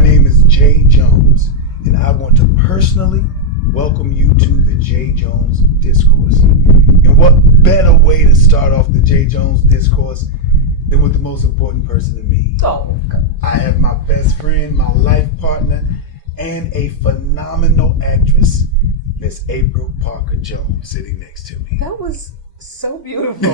My name is Jay Jones, and I want to personally welcome you to the Jay Jones Discourse. And what better way to start off the Jay Jones Discourse than with the most important person to me? Oh, I have my best friend, my life partner, and a phenomenal actress, Miss April Parker Jones, sitting next to me. that was so beautiful.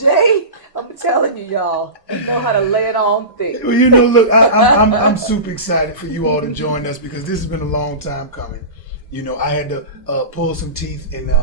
Jay, I'm telling you, y'all, you know how to lay it on thick. Well, you know, look, I'm super excited for you all to join us because this has been a long time coming. You know, I had to pull some teeth and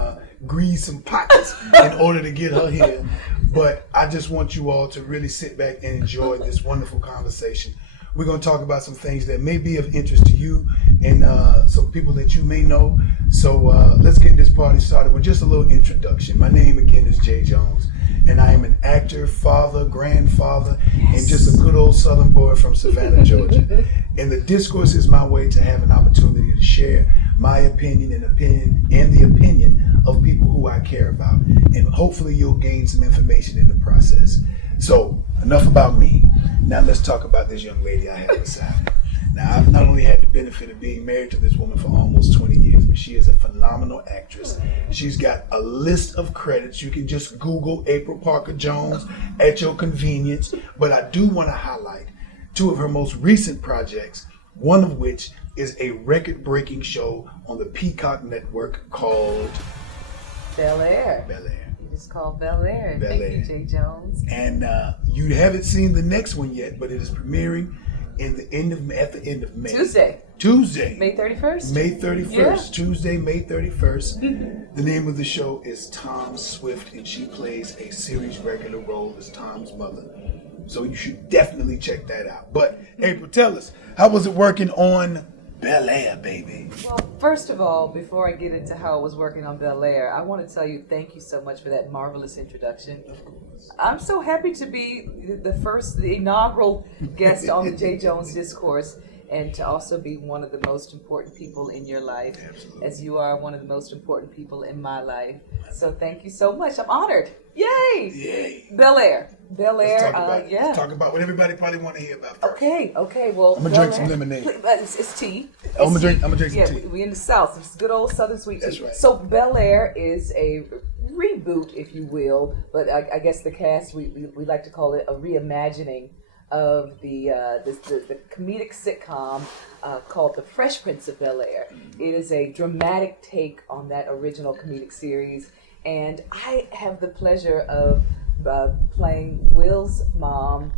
grease some pockets in order to get her here. But I just want you all to really sit back and enjoy this wonderful conversation. We're going to talk about some things that may be of interest to you and some people that you may know. So let's get this party started with just a little introduction. My name again is Jay Jones, and I am an actor, father, grandfather, and just a good old Southern boy from Savannah, Georgia. And the discourse is my way to have an opportunity to share my opinion and the opinion of people who I care about. And hopefully you'll gain some information in the process. So enough about me. Now let's talk about this young lady I have beside me. Now I've not only had the benefit of being married to this woman for almost 20 years, but she is a phenomenal actress. She's got a list of credits. You can just Google April Parker Jones at your convenience. But I do want to highlight two of her most recent projects, one of which is a record-breaking show on the Peacock network called Bel Air. Bel Air. It's called Bel Air. Bel Thank Air. you, Jay Jones. And you haven't seen the next one yet, but it is premiering at the end of May. Tuesday. May 31st? May 31st. Yeah. Tuesday, May 31st. The name of the show is Tom Swift, and she plays a series regular role as Tom's mother. So you should definitely check that out. But April, tell us, how was it working on Bel Air, baby? Well, first of all, before I get into how I was working on Bel Air, I want to tell you thank you so much for that marvelous introduction. Of course. I'm so happy to be the inaugural guest on the Jay Jones Discourse, and to also be one of the most important people in your life. Absolutely. As you are one of the most important people in my life. So thank you so much. I'm honored. Yay! Yay. Bel Air. Bel Let's Air, talk about it. yeah. Let's talk about what everybody probably want to hear about first. Okay, well, I'm gonna Bel drink some Air- lemonade. It's tea. I'm gonna It's drink tea. some tea. We in the South. It's good old Southern sweet tea. That's right. So Bel Air is a reboot, if you will, but I guess the cast we like to call it a reimagining of the comedic sitcom called The Fresh Prince of Bel Air. It is a dramatic take on that original comedic series, and I have the pleasure of playing Will's mom,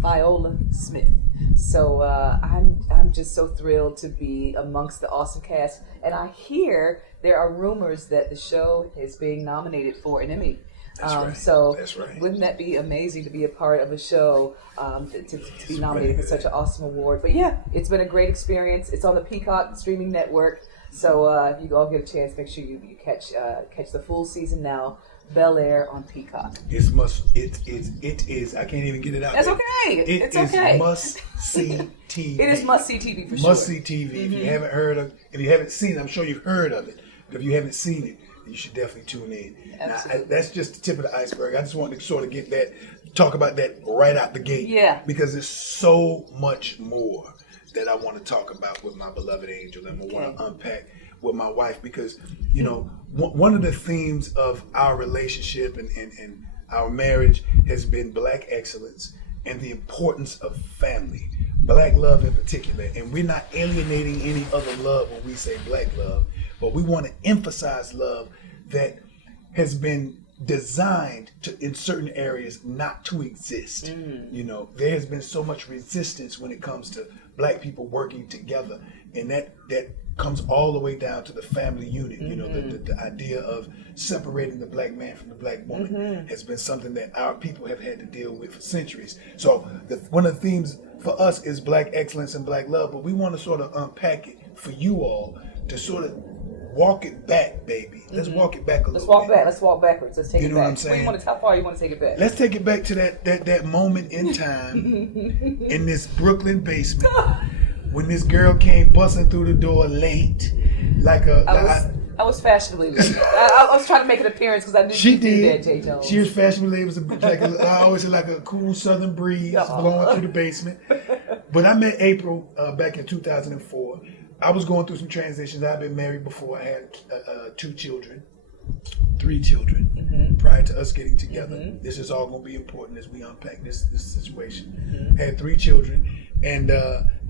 Viola Smith. So I'm just so thrilled to be amongst the awesome cast, and I hear there are rumors that the show is being nominated for an Emmy. That's right. So That's right. wouldn't that be amazing to be a part of a show to be nominated for such an awesome award? But yeah, it's been a great experience. It's on the Peacock streaming network. So if you all get a chance, make sure you catch the full season now. Bel Air on Peacock. It is. I can't even get it out. That's there. okay. It's okay. Must see TV. It is must see TV for sure. Must see TV. If you haven't heard of, if you haven't seen it, I'm sure you've heard of it. But if you haven't seen it, you should definitely tune in. Absolutely. Now, that's just the tip of the iceberg. I just wanted to sort of talk about that right out the gate. Yeah. Because there's so much more that I want to talk about with my beloved angel, and I want to unpack with my wife, because you know one of the themes of our relationship and our marriage has been Black excellence and the importance of family, Black love in particular. And we're not alienating any other love when we say Black love, but we want to emphasize love that has been designed to, in certain areas, not to exist. You know, there has been so much resistance when it comes to Black people working together, and that comes all the way down to the family unit. You know, the idea of separating the Black man from the Black woman has been something that our people have had to deal with for centuries. So one of the themes for us is Black excellence and Black love, but we want to sort of unpack it for you all to sort of walk it back, baby. Let's walk it back a little bit. Let's walk backwards. Let's take it back. You know what I'm saying? How far you want to take it back? Let's take it back to that moment in time in this Brooklyn basement when this girl came busting through the door late, like I was fashionably late. I was trying to make an appearance because I knew you did that, Jay Jones. She was fashionably late. It was I always say like a cool southern breeze blowing through the basement. But I met April back in 2004. I was going through some transitions. I've been married before. I had 3 children prior to us getting together. This is all going to be important as we unpack this situation. Had 3 children, and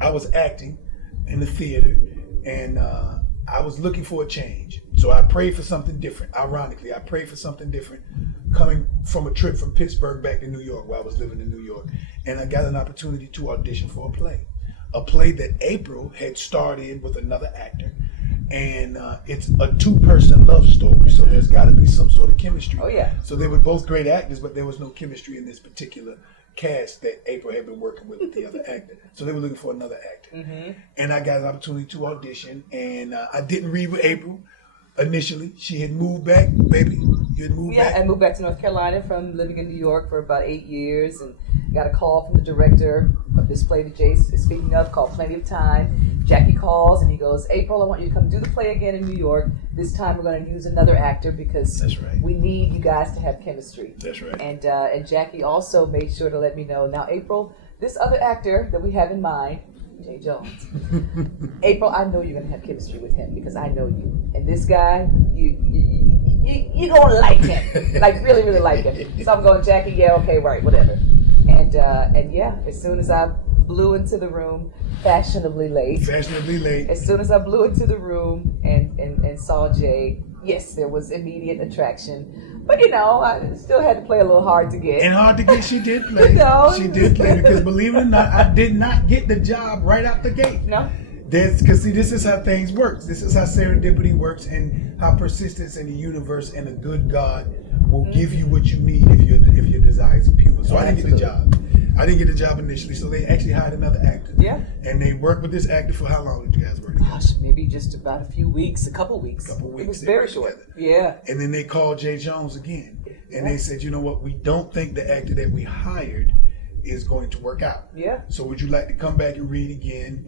I was acting in the theater, and I was looking for a change. So I prayed for something different. Ironically, I prayed for something different coming from a trip from Pittsburgh back to New York, where I was living in New York. And I got an opportunity to audition for a play that April had starred in with another actor. And it's a 2-person love story. So there's got to be some sort of chemistry. Oh, yeah. So they were both great actors, but there was no chemistry in this particular cast that April had been working with the other actor. So they were looking for another actor. And I got an opportunity to audition, and I didn't read with April initially. She had moved back, baby. You had moved back? Yeah, I moved back to North Carolina from living in New York for about 8 years, and got a call from the director of this play that Jay's speaking of, called Plenty of Time. Jackie calls, and he goes, April, I want you to come do the play again in New York. This time we're going to use another actor because That's right. we need you guys to have chemistry. That's right. And Jackie also made sure to let me know, now, April, this other actor that we have in mind, Jay Jones. April, I know you're gonna have chemistry with him because I know you. And this guy, you gonna like him, like really, really like him. So I'm going, Jackie, yeah, okay, right, whatever. And yeah, as soon as I blew into the room, fashionably late. As soon as I blew into the room and saw Jay, yes, there was immediate attraction. But I still had to play a little hard to get. And hard to get, she did play. She did play because, believe it or not, I did not get the job right out the gate. No. Because see, this is how things work. This is how serendipity works, and how persistence in the universe and a good God will give you what you need if your desires are pure. So I didn't get the job. I didn't get the job initially, so they actually hired another actor. Yeah. And they worked with this actor for how long did you guys work together? Gosh, maybe just about a few weeks, a couple weeks. It was very short. Together. Yeah. And then they called Jay Jones again. And they said, you know what, we don't think the actor that we hired is going to work out. Yeah. So would you like to come back and read again?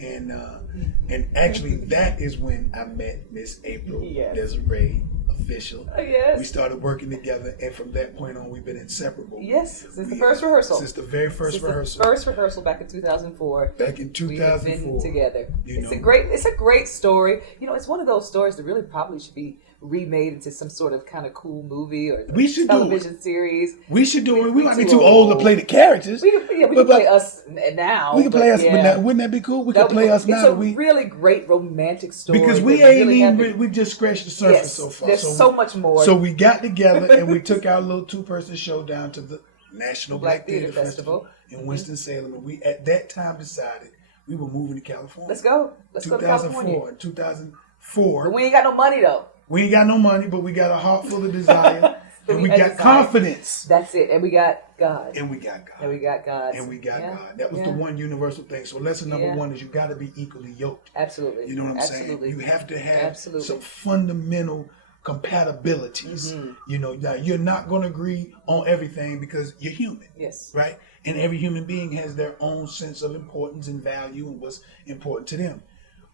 And actually that is when I met Miss April Desiree, official. Yes. We started working together, and from that point on we've been inseparable. Yes, since the first rehearsal. Since the very first rehearsal. The first rehearsal back in 2004. Back in 2004. We've been together. It's a great story. It's one of those stories that really probably should be remade into some sort of kind of cool movie or television series. We should do it. We might be too old to play the characters. We can play us now. We can play us now. Wouldn't that be cool? We could play us now. It's a really great romantic story. Because we ain't even, we just scratched the surface so far. There's so much more. So we got together and we took our little 2-person show down to the National Black Theater Festival in Winston-Salem. And we at that time decided we were moving to California. Let's go. Let's go to California. In 2004. But we ain't got no money though. We ain't got no money, but we got a heart full of desire. And we got confidence. That's it. And we got God. And we got God. And we got God. And we got God. That was the one universal thing. So lesson number 1 is you got to be equally yoked. Absolutely. You know what I'm saying? You have to have some fundamental compatibilities. Now you're not going to agree on everything because you're human. Yes. Right? And every human being has their own sense of importance and value and what's important to them.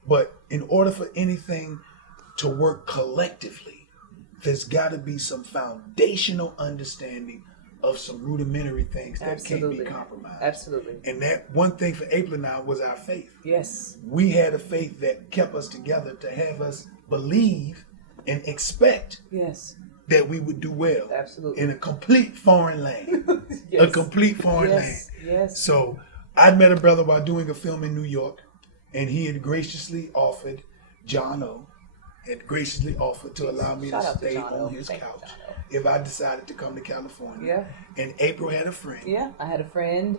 But in order for anything to work collectively, there's got to be some foundational understanding of some rudimentary things that can't be compromised. Absolutely. And that one thing for April and I was our faith. Yes. We had a faith that kept us together to have us believe and expect that we would do well. Absolutely. In a complete foreign land. A complete foreign land. Yes. So I met a brother while doing a film in New York, and he had graciously offered, John O., had graciously offered to allow me to stay on his couch if I decided to come to California. Yeah. And April had a friend. Yeah, I had a friend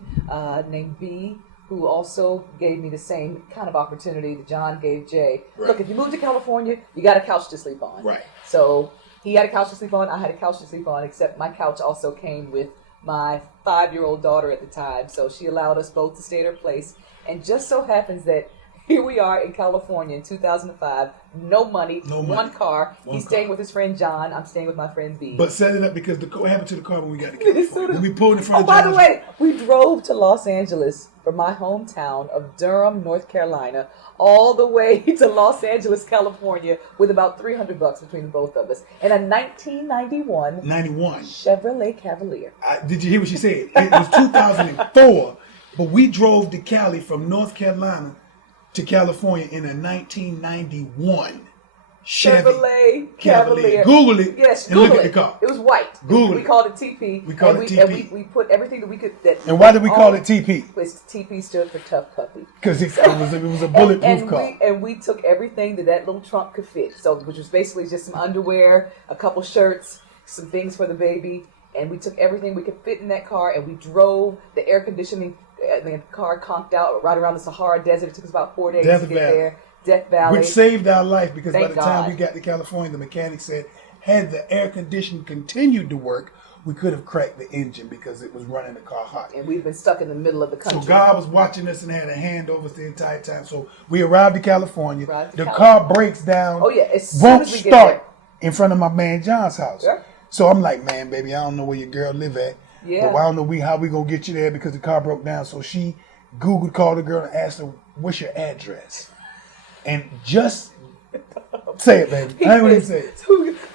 named B, who also gave me the same kind of opportunity that John gave Jay. Right. Look, if you move to California, you got a couch to sleep on. Right. So he had a couch to sleep on, I had a couch to sleep on, except my couch also came with my 5-year-old daughter at the time. So she allowed us both to stay at her place. And just so happens that here we are in California in 2005. No money, one car. He's staying with his friend John. I'm staying with my friend B. But set it up because what happened to the car when we got to California? When we pulled in front of by the way, we drove to Los Angeles from my hometown of Durham, North Carolina, all the way to Los Angeles, California, with about $300 between the both of us, in a 1991 Chevrolet Cavalier. Did you hear what she said? It was 2004. But we drove to Cali from North Carolina to California in a 1991 Chevy Chevrolet Cavalier. Google it. Yes, and Google look it. at the car. It was white. Google we it. called it TP. We called it TP. And we put everything that we could. And why did we call it TP? Because TP stood for Tough Puppy. Because it was a bulletproof car. And we took everything that little trunk could fit. So, which was basically just some underwear, a couple shirts, some things for the baby, and we took everything we could fit in that car, and we drove the air conditioning. The car conked out right around the Sahara Desert. It took us about 4 days to get there. Death Valley. Which saved our life because Thank by the God. time we got to California, the mechanic said, had the air conditioning continued to work, we could have cracked the engine because it was running the car hot. And we've been stuck in the middle of the country. So God was watching us and had a hand over us the entire time. So we arrived to California. The California. car breaks down. Oh, yeah. As soon won't as we get start in front of my man John's house. Yeah. So I'm like, man, baby, I don't know where your girl live at. Yeah. But I don't know how we going to get you there because the car broke down. So she called the girl and asked her, what's your address? And just say it, baby. I ain't going to say it.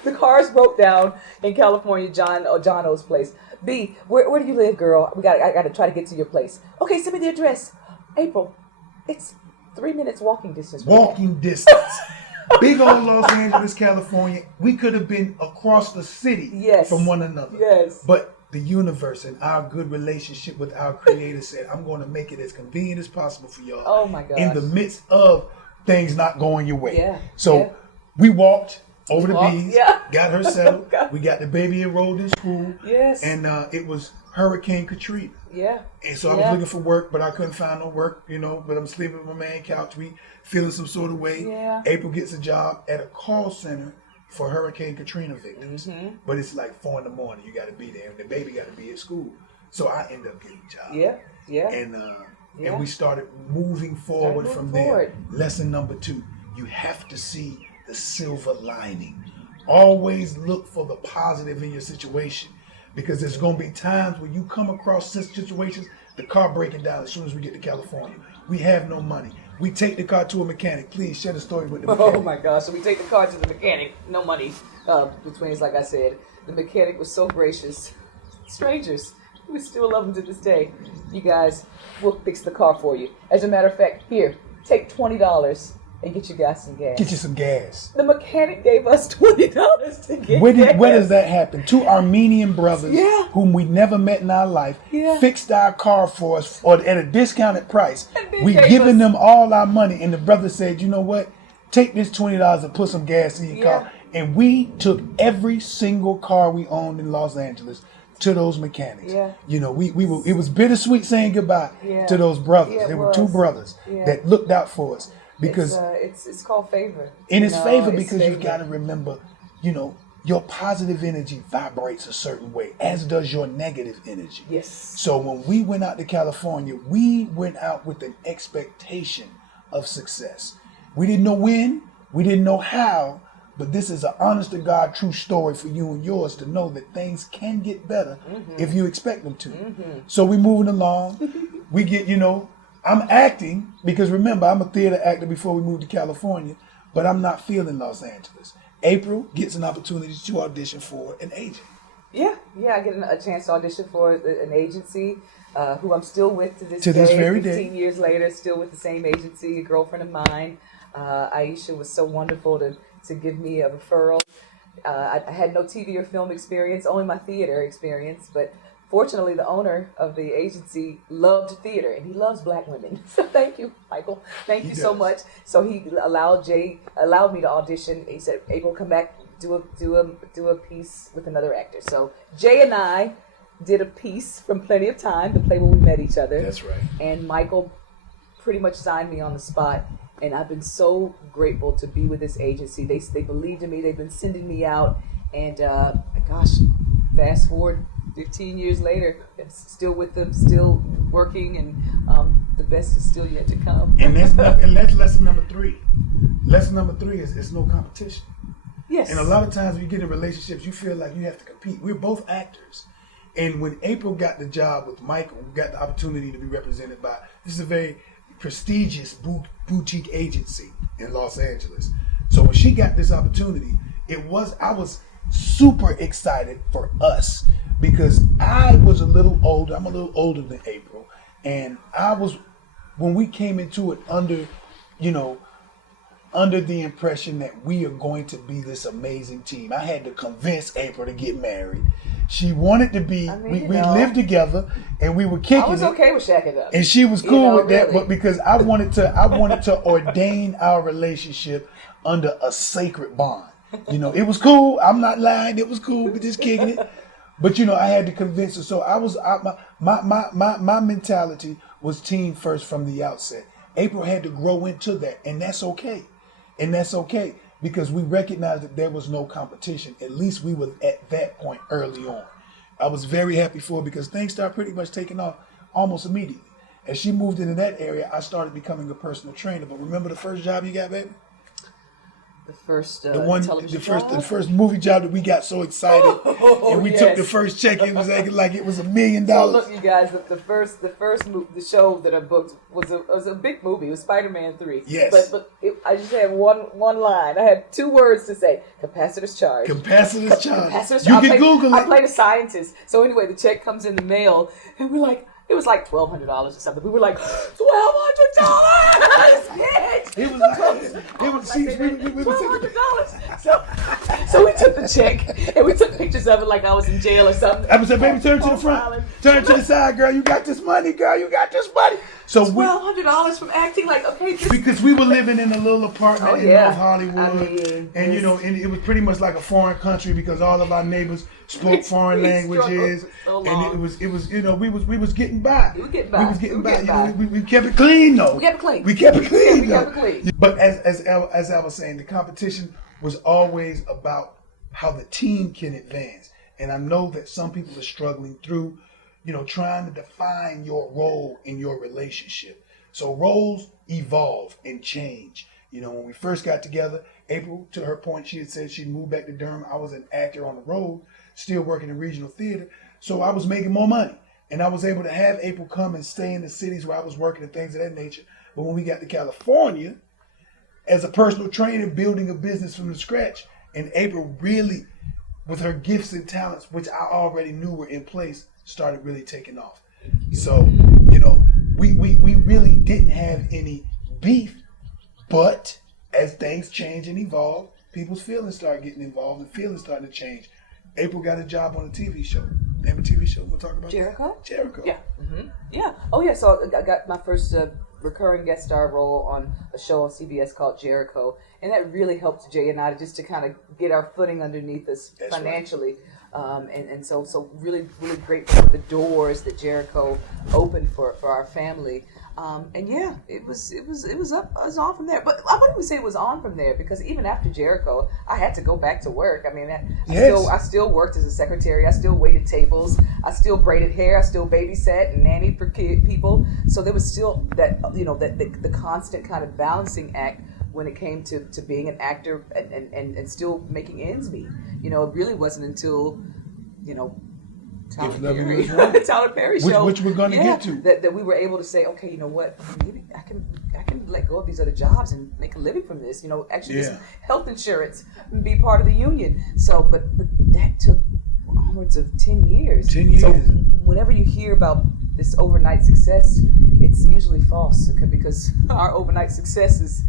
The cars broke down in California, John O's place. B, where do you live, girl? I got to try to get to your place. Okay, send me the address. April, it's 3 minutes walking distance. Walking distance. Big old Los Angeles, California. We could have been across the city from one another. Yes. But the universe and our good relationship with our Creator said, I'm going to make it as convenient as possible for y'all. Oh, my gosh. In the midst of things not going your way. Yeah. So we walked over the bees, Yeah. got her settled. We got the baby enrolled in school. Yes. And it was Hurricane Katrina. Yeah. And so I was looking for work, but I couldn't find no work, but I'm sleeping on my man's couch. We feeling some sort of way. Yeah. April gets a job at a call center for Hurricane Katrina victims. Mm-hmm. But it's like 4 a.m. You got to be there, and the baby got to be at school. So I end up getting a job. Yeah. Yeah. And we started moving forward from there. Lesson number 2, you have to see the silver lining. Always look for the positive in your situation, because there's going to be times when you come across situations, the car breaking down as soon as we get to California. We have no money. We take the car to a mechanic. Please share the story with the mechanic. Oh my gosh. So we take the car to the mechanic. No money between us, like I said. The mechanic was so gracious. Strangers. We still love them to this day. You guys, we'll fix the car for you. As a matter of fact, here, take $20 and get you guys some gas. Get you some gas. The mechanic gave us $20 to get gas. Where does that happen? Two Armenian brothers whom we never met in our life fixed our car for us or at a discounted price. We giving them all our money, and the brother said, you know what? Take this $20 and put some gas in your car. And we took every single car we owned in Los Angeles to those mechanics. It was bittersweet saying goodbye to those brothers. There were 2 brothers that looked out for us. Because it's called favor. And it's favor because you've got to remember, your positive energy vibrates a certain way, as does your negative energy. Yes. So when we went out to California, we went out with an expectation of success. We didn't know when, we didn't know how, but this is an honest to God true story for you and yours to know that things can get better if you expect them to. So we're moving along. We get, I'm acting because remember, I'm a theater actor before we moved to California, but I'm not feeling Los Angeles. April gets an opportunity to audition for an agent. Yeah, I get a chance to audition for an agency who I'm still with to this very day. 15 years later, still with the same agency, a girlfriend of mine. Aisha was so wonderful to give me a referral. I had no TV or film experience, only my theater experience, but fortunately, the owner of the agency loved theater, and he loves Black women. So thank you, Michael. Thank you so much. So he allowed me to audition. He said, "April, come back, do a piece with another actor." So Jay and I did a piece from Plenty of Time, the play where we met each other. That's right. And Michael pretty much signed me on the spot. And I've been so grateful to be with this agency. They believed in me. They've been sending me out. And gosh, fast forward 15 years later, I'm still with them, still working, and the best is still yet to come. And that's lesson number 3. Lesson number 3 is it's no competition. Yes. And a lot of times when you get in relationships, you feel like you have to compete. We're both actors. And when April got the job with Michael, we got the opportunity to be represented by, this is a very prestigious boutique agency in Los Angeles. So when she got this opportunity, I was super excited for us because I was a little older. I'm a little older than April. And when we came into it under the impression that we are going to be this amazing team. I had to convince April to get married. She wanted to be, we lived together and we were kicking it. I was okay with shacking up. And she was cool with that, really. but because I wanted to ordain our relationship under a sacred bond. It was cool. I'm not lying. It was cool. We just kicking it. But I had to convince her. So my mentality was team first from the outset. April had to grow into that, and that's okay. Because we recognized that there was no competition. At least we were at that point early on. I was very happy for her because things started pretty much taking off almost immediately. As she moved into that area, I started becoming a personal trainer. But remember the first job you got, baby? The first the first movie job that we got so excited, and we took the first check. It was acting like it was $1 million. So look, you guys, the show that I booked was a big movie. It was Spider-Man 3. Yes. But I just had one line. I had 2 words to say: capacitors charged. Capacitors charged. Capacitors You charged. can Google it. I played a scientist. So anyway, the check comes in the mail, and we're like. It was like $1,200 or something. We were like, $1,200, bitch. It was $1,200. So we took the check and we took pictures of it like I was in jail or something. I said, baby, turn to the front, turn to the side, girl. You got this money, girl. You got this money. So $1,200 from acting like because we were living in a little apartment in North Hollywood, and and it was pretty much like a foreign country because all of our neighbors spoke foreign languages, so and it was we was getting by. We was getting by. We kept it clean though. We kept it clean. We kept it clean. We kept it clean. But as I was saying, the competition was always about how the team can advance, and I know that some people are struggling through. Trying to define your role in your relationship. So roles evolve and change. When we first got together, April, to her point, she had said she'd moved back to Durham. I was an actor on the road, still working in regional theater. So I was making more money. And I was able to have April come and stay in the cities where I was working and things of that nature. But when we got to California, as a personal trainer, building a business from the scratch, and April really, with her gifts and talents, which I already knew were in place, started really taking off. So, we really didn't have any beef, but as things change and evolve, people's feelings start getting involved and feelings starting to change. April got a job on a TV show. Name a TV show we'll talk about? Jericho? Jericho. Yeah. Mm-hmm. Yeah. Oh, yeah. So I got my first recurring guest star role on a show on CBS called Jericho. And that really helped Jay and I just to kind of get our footing underneath us financially. Right. And so really grateful for the doors that Jericho opened for our family. And yeah, it was on from there. But I wouldn't even say it was on from there because even after Jericho, I had to go back to work. I mean, I still worked as a secretary. I still waited tables. I still braided hair. I still babysat and nannied for people. So there was still that the constant kind of balancing act when it came to being an actor and still making ends meet. It really wasn't until Tyler Perry show, which we're going to get to, that we were able to say, okay, you know what, maybe I can let go of these other jobs and make a living from this. Actually, get some health insurance and be part of the union. So, but that took onwards of 10 years. 10 years. So whenever you hear about this overnight success, it's usually false because our overnight success is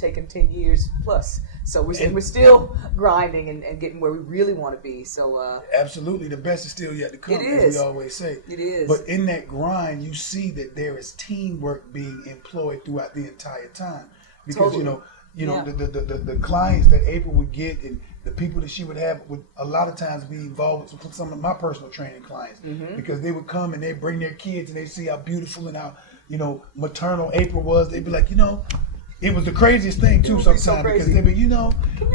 taking 10 years plus. So we're still grinding and getting where we really want to be. So absolutely, the best is still yet to come, as we always say. It is. But in that grind, you see that there is teamwork being employed throughout the entire time. Because totally. The clients that April would get and the people that she would have would a lot of times be involved with some of my personal training clients, because they would come and they bring their kids and they see how beautiful and how maternal April was. They'd be like, it was the craziest thing too sometimes because they'd be, can your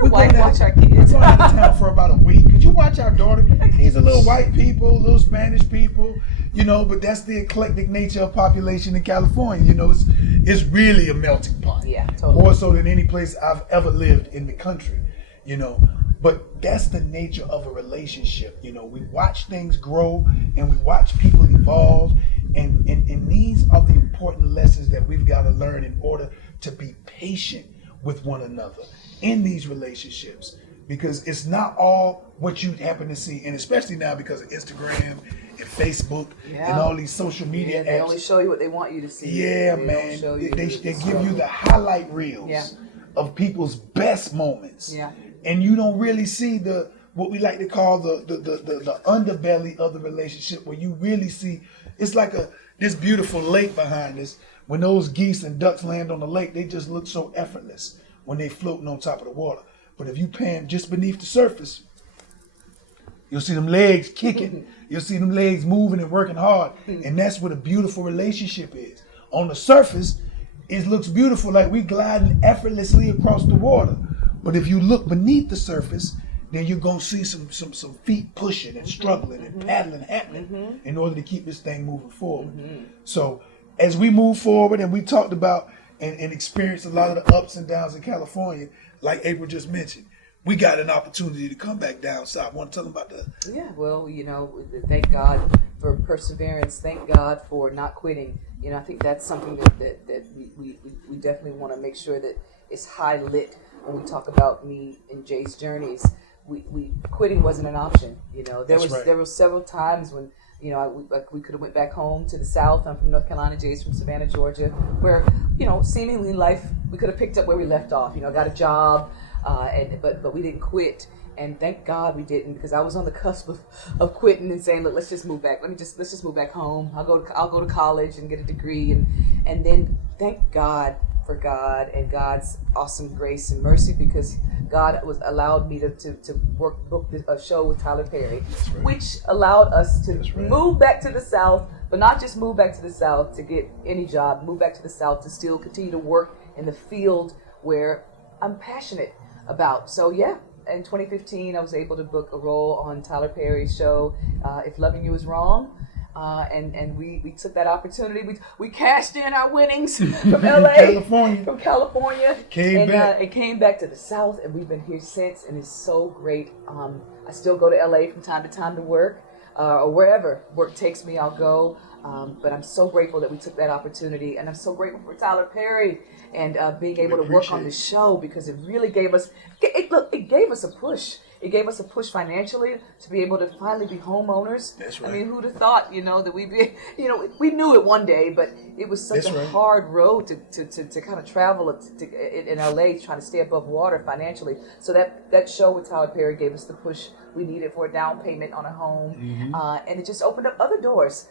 wife watch our kids? We're going out of town for about a week. Could you watch our daughter? These are little white people, little Spanish people, but that's the eclectic nature of population in California. It's really a melting pot. Yeah, totally. More so than any place I've ever lived in the country, But that's the nature of a relationship. We watch things grow and we watch people evolve. And these are the important lessons that we've got to learn in order to be patient with one another in these relationships, because it's not all what you happen to see, and especially now because of Instagram and Facebook Yeah. and all these social media Yeah, they apps. only show you what they want you to see. Yeah, They man. don't show They, you they, the they give struggle. you the highlight reels Yeah. of people's best moments. Yeah. And you don't really see the what we like to call the underbelly of the relationship, where you really see it's like this beautiful lake behind us. When those geese and ducks land on the lake, they just look so effortless when they floating on top of the water. But if you pan just beneath the surface, you'll see them legs kicking. You'll see them legs moving and working hard. And that's what a beautiful relationship is. On the surface, it looks beautiful, like we gliding effortlessly across the water. But if you look beneath the surface, then you're gonna see some feet pushing and struggling and paddling happening in order to keep this thing moving forward. So as we move forward, and we talked about and experienced a lot of the ups and downs in California, like April just mentioned, we got an opportunity to come back down south. Want to tell them about that? Yeah, well, thank God for perseverance. Thank God for not quitting. I think that's something that we definitely want to make sure that it's high lit when we talk about me and Jay's journeys. We quitting wasn't an option. There were several times when we could have went back home to the South. I'm from North Carolina. Jay's from Savannah, Georgia, where seemingly life we could have picked up where we left off. Got a job, but we didn't quit. And thank God we didn't, because I was on the cusp of quitting and saying, look, let's just move back. Let's just move back home. I'll go to college and get a degree, and then thank God for God and God's awesome grace and mercy, because God allowed me to book a show with Tyler Perry, which allowed us to move back to the South, but not just move back to the South to get any job, move back to the South to still continue to work in the field where I'm passionate about. So yeah, in 2015, I was able to book a role on Tyler Perry's show, If Loving You Is Wrong. And we took that opportunity. We cashed in our winnings from LA, from California, and came back to the South, and we've been here since, and it's so great. I still go to LA from time to time to work, or wherever work takes me, I'll go. But I'm so grateful that we took that opportunity, and I'm so grateful for Tyler Perry and being able to work on the show, because it really gave us a push. It gave us a push financially to be able to finally be homeowners. That's right. I mean, who'd have thought, that we'd be, we knew it one day, but it was such a hard road to kind of travel in LA, trying to stay above water financially. So that show with Tyler Perry gave us the push we needed for a down payment on a home. And it just opened up other doors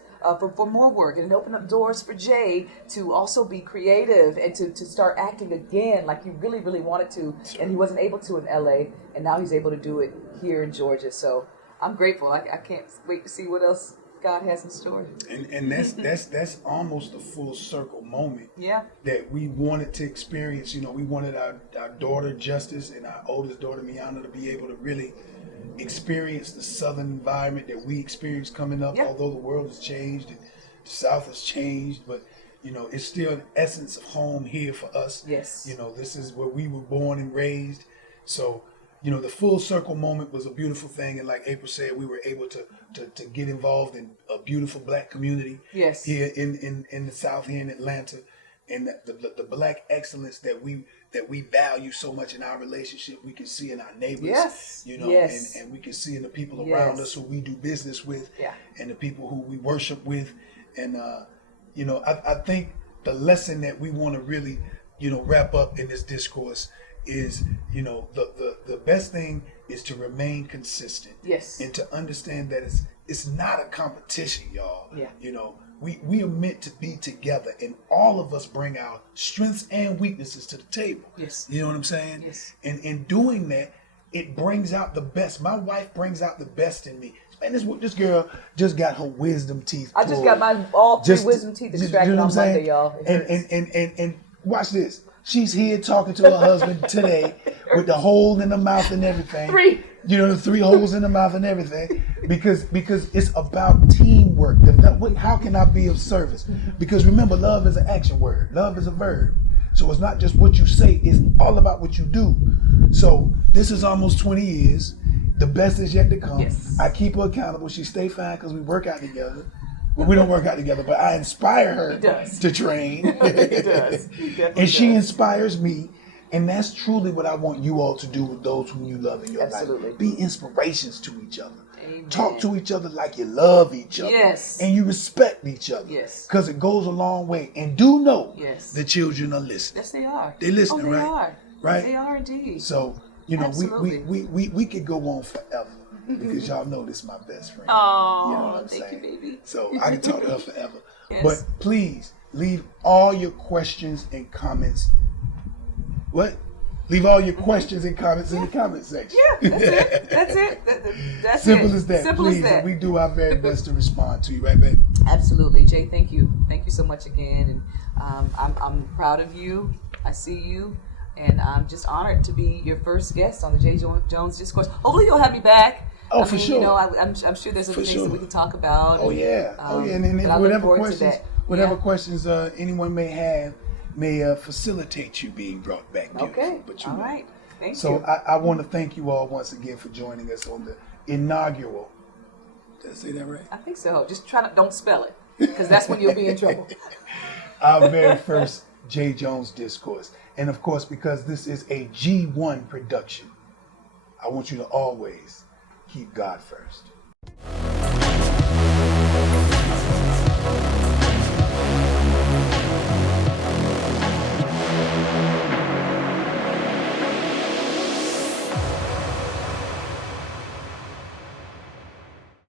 for more work, and it opened up doors for Jay to also be creative and to start acting again like he really, really wanted to, and he wasn't able to in LA, and now he's able to do it here in Georgia. So I'm grateful. I can't wait to see what else God has in store. And that's almost a full circle moment. Yeah. That we wanted to experience. We wanted our daughter Justice and our oldest daughter Miana to be able to really experience the Southern environment that we experienced coming up. Although the world has changed and the South has changed, but it's still an essence of home here for us. Yes. This is where we were born and raised. So the full circle moment was a beautiful thing, and like April said, we were able to get involved in a beautiful Black community here in the South, here in Atlanta, and the Black excellence that we value so much in our relationship, we can see in our neighbors, and we can see in the people around us who we do business with, and the people who we worship with, and I think the lesson that we want to really wrap up in this discourse is the best thing is to remain consistent, and to understand that it's not a competition, y'all. We are meant to be together, and all of us bring our strengths and weaknesses to the table. You know what I'm saying? And in doing that, it brings out the best. My wife brings out the best in me. Man, this girl just got her wisdom teeth pulled. I just got all three wisdom teeth extracted on Monday, y'all. And watch this. She's here talking to her husband today with the hole in the mouth and everything. The 3 holes in the mouth and everything, because it's about teamwork. How can I be of service? Because remember, love is an action word. Love is a verb. So it's not just what you say, it's all about what you do. So this is almost 20 years. The best is yet to come. I keep her accountable. She stay fine because we work out together. Well, we don't work out together, but I inspire her to train. He does. And she inspires me. And that's truly what I want you all to do with those whom you love in your life. Be inspirations to each other. Talk to each other like you love each other. Yes. And you respect each other. Yes. Because it goes a long way. And do know Yes. the children are listening. Yes, they are. They listening, they right? are. Right? They are indeed. So, you know, Absolutely. we could go on forever. Because y'all know this is my best friend. Oh, You know what I'm thank saying? you, baby. So I can talk to her forever. Yes. But please leave all your questions and comments. What? Leave all your questions and comments in the comment section. Yeah, that's it. That's it. That's Simple it. as that. Simple Please, as that. and we do our very best to respond to you, right, babe? Absolutely, Jay. Thank you. Thank you so much again, and I'm proud of you. I see you, and I'm just honored to be your first guest on the Jay Jones Discourse. Hopefully, you'll have me back. Oh, for sure. You know, I'm sure there's other things that we can talk about. Oh yeah, and but I look forward to that. whatever Yeah. questions anyone may have may facilitate you being brought back. Okay. But you All know. right. Thank So you. I want to thank you all once again for joining us on the inaugural. Did I say that right? I think so. Just don't spell it, because that's when you'll be in trouble. Our very first Jay Jones Discourse. And of course, because this is a G1 production, I want you to always keep God first.